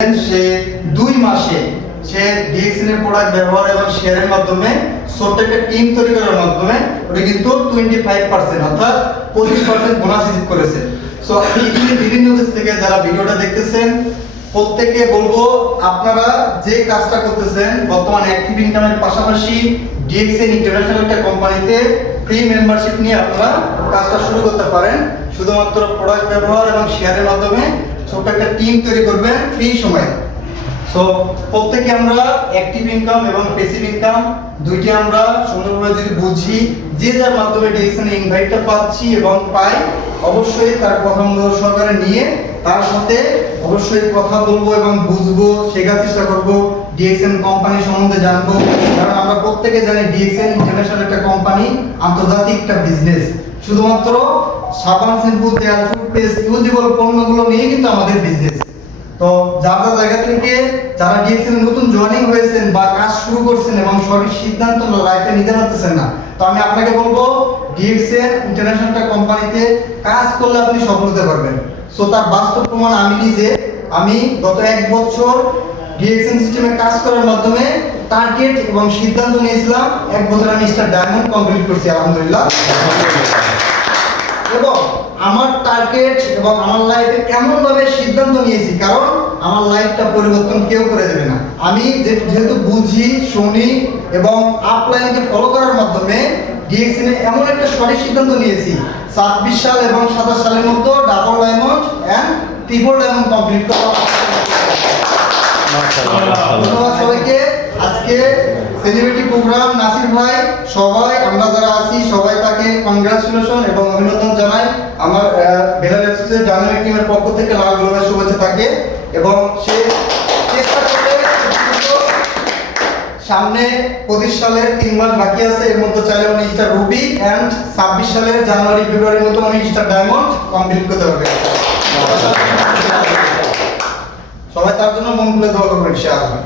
সে 2 মাসে সে ডিএক্সএন এর প্রোডাক্ট ব্যবহার এবং শেয়ারের মাধ্যমে ছোট্ট একটা টিম তৈরি করার মাধ্যমে ওটা কিন্তু 25% অর্থাৎ 25% বোনাস রিসিভ করেছে। সো এখানে বিভিন্ন দেশ থেকে যারা ভিডিওটা দেখতেছেন প্রত্যেককে বলবো আপনারা যে কাজটা করতেছেন বর্তমানে অ্যাক্টিভ ইনকামের পাশাপাশি ডিএক্সএন ইন্টারন্যাশনাল একটা কোম্পানিতে ফ্রি মেম্বারশিপ নিয়ে আপনারা কাজটা শুরু করতে পারেন। শুধুমাত্র প্রোডাক্ট ব্যবহার এবং শেয়ারের মাধ্যমে ছোট একটা টিম তৈরি করবেন ফ্রি সময়ে। সো প্রত্যেকে আমরা অ্যাক্টিভ ইনকাম এবং প্যাসিভ ইনকাম দুইটি আমরা সুন্দরভাবে যদি বুঝি, যে যার মাধ্যমে ডিএক্সএন ইনভাইটটা পাচ্ছি এবং পাই, অবশ্যই তার কথা সহকারে নিয়ে তার সাথে অবশ্যই কথা বলবো এবং বুঝবো, শেখার চেষ্টা করবো, ডিএক্সএন কোম্পানি সম্বন্ধে জানবো। কারণ আমরা প্রত্যেকে জানি ডিএক্সএন ইন্টারন্যাশনাল একটা কোম্পানি, আন্তর্জাতিক একটা বিজনেস। শুধুমাত্র সাবান, শ্যাম্পু, তেল, টুথপেস্ট, ইউজেবল পণ্যগুলো নিয়ে কিন্তু আমাদের বিজনেস। তো যারা জায়গা থেকে যারা ডিএক্সএন নতুন জয়েনিং হয়েছেন বা কাজ শুরু করছেন এবং সঠিক সিদ্ধান্ত লাইফে নিতে পারতেছেন না, তো আমি আপনাকে বলবো ডিএক্সএন ইন্টারন্যাশনাল একটা কোম্পানিতে কাজ করলে আপনি সফল হতে পারবেন। সো তার বাস্তব প্রমাণ আমি নিজে। আমি গত 1 বছর ডিএক্সএন সিস্টেমে কাজ করার মাধ্যমে টার্গেট এবং সিদ্ধান্ত নিয়েছিলাম 1 বছর আমি স্টার ডায়মন্ড কমপ্লিট করছি আলহামদুলিল্লাহ। এবং আমার টার্গেট এবং আমার লাইফে এমনভাবে সিদ্ধান্ত নিয়েছি, কারণ আমার লাইফটা পরিবর্তন কেউ করে দেবে না। আমি যেহেতু বুঝি, শুনি এবং আপলাইনকে ফলো করার মাধ্যমে ডিএক্সএন এমন একটা সঠিক সিদ্ধান্ত নিয়েছি 26 সাল এবং 27 সালের মধ্যে double diamond and triple diamond complete করা। ধন্যবাদ সবাইকে। আজকে সেলিব্রিটি প্রোগ্রাম নাসির ভাই, সবাই আমরা যারা আছি সবাই তাকে কংগ্রাচুলেশন এবং অভিনন্দন জানাই। আমার বেলাল এক্সপ্রেসের ডায়নামিক টিমের পক্ষ থেকে লাল গোলাপের শুভেচ্ছা থাকে। এবং সে চেষ্টা করে সামনে 25 সালের 3 মাস বাকি আছে, এর মধ্যে চাইলে উনি স্টার রুবি এন্ড 26 সালের জানুয়ারি ফেব্রুয়ারির মধ্যে উনি স্টার ডায়মন্ড কমপ্লিট করতে পারবে। সবাই তার জন্য মন খুলে দোয়া করবেন ইনশাআল্লাহ।